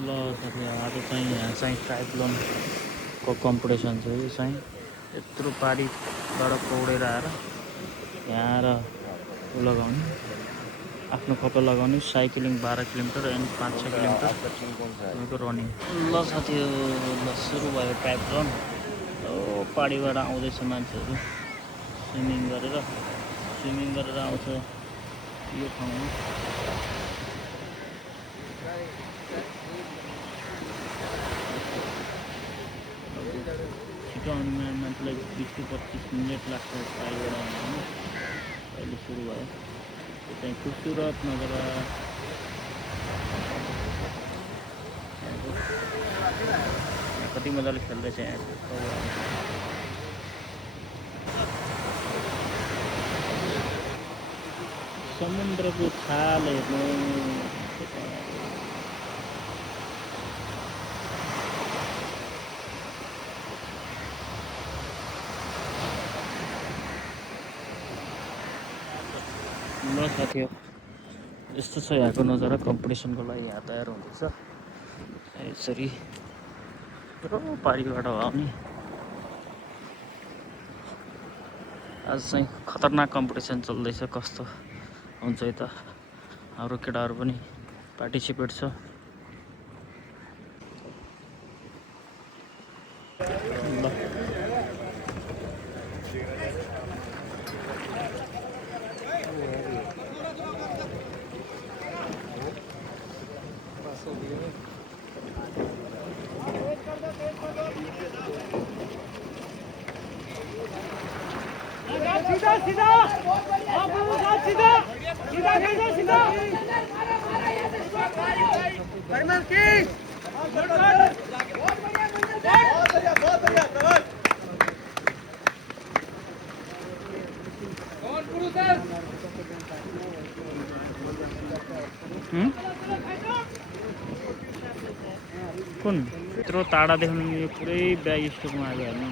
ल साथी आज चाहिँ यहाँ चाहिँ ट्राइब्लोनको कम्पिटिसन छ। यो चाहिँ यत्रो पारीबाट पौडेर आएर यहाँ आएर लगाउने आफ्नो कपाल लगाउने साइक्लिङ 12 किलोमिटर एन्ड 5-6 किलोमिटर तपाईँको रनिङ। ल साथी ल सुरु भयो ट्राइब्लोन। पारीबाट आउँदैछ मान्छेहरू स्विमिङ गरेर आउँछ यो ठाउँमा। छिटो आउने मान्छेलाई 20-25 मिनट लाग्छ पारीबाट आउनु। अहिले सुरु भयो। यो चाहिँ खुबसुरत नजारा। कति मजाले खेल्दैछ यहाँ। समुद्रको छाल हेर्नु। ल साथी यस्तो छ यहाँको नजारा। कम्पिटिसनको लागि यहाँ तयार हुँदैछ यसरी पारीबाट आउने। आज चाहिँ खतरनाक कम्पिटिसन चल्दैछ। कस्तो हुन्छ यता हाम्रो केटाहरू पनि पार्टिसिपेट छ। सीधा सीधा सीधा सीधा सीधा परमल की कौन पुरुष है कुन यत्रो टाढा देख्नु यो पुरै ब्याग स्टकमा आयो हेर्नु।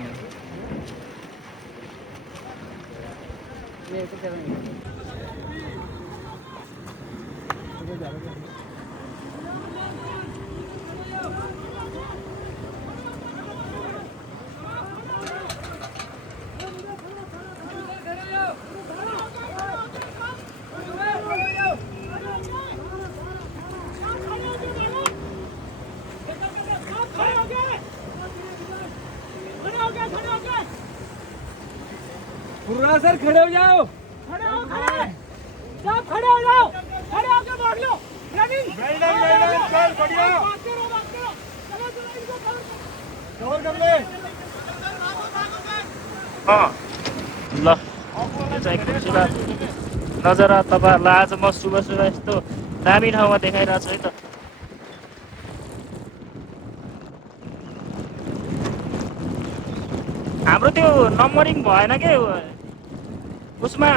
पूरा सर खड़े हो जाओ। खड़े हो सब खड़े हो जाओ। खड़े होकर भाग लो। रनिंग चल बढ़िया। बात करो चलो इनको कवर कर ले। ल यो चाहिँ खुबसुरत नजारा तपाईँहरूलाई आज म सुबह यस्तो दामी ठाउँमा देखाइरहेको छु है त। हाम्रो त्यो नम्बरिङ भएन के उसमा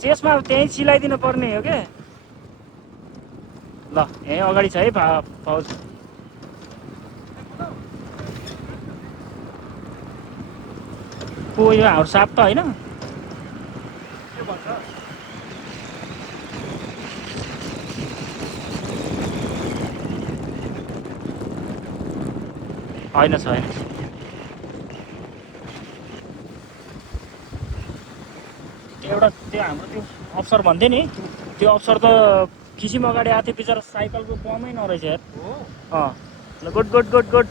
चेसमा त्यहीँ सिलाइदिनु पर्ने हो के। ल यहीँ अगाडि छ है फौज। को यो हाम्रो साप त होइन। होइन छैन। एउटा त्यो हाम्रो त्यो अफसर भन्थ्यो नि त्यो अफसर त किसिम अगाडि आएको थियो बिचरा साइकलको पमै नरहेछ यार। ल good good good good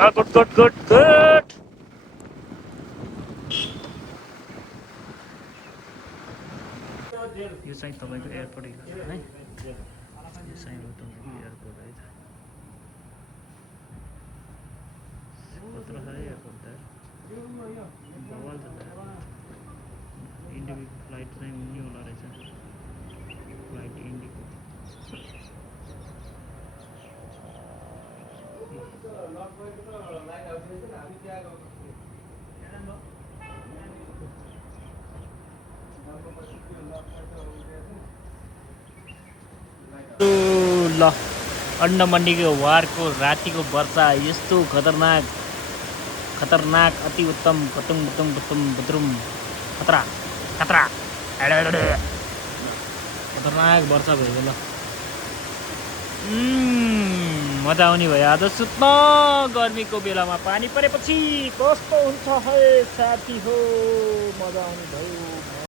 good good good good. यो चाहिँ तपाईँको एयरपोर्ट है। यो चाहिँ हो तपाईँको एयरपोर्ट है। कत्रो छ एयरपोर्ट त बवाल छ त। इन्डिगो फ्लाइट चाहिँ उनी होला रहेछ। फ्लाइट इन्डिगो ल अन्डमण्डीको वारको रातिको वर्षा यस्तो खतरनाक अति उत्तम बतुम खतरा खतरनाक वर्षा भयो। ल मजा आउने भयो आज सुत्न गर्मीको बेलामा पानी परेपछि कस्तो हुन्छ है साथी हो मजा आउने भयो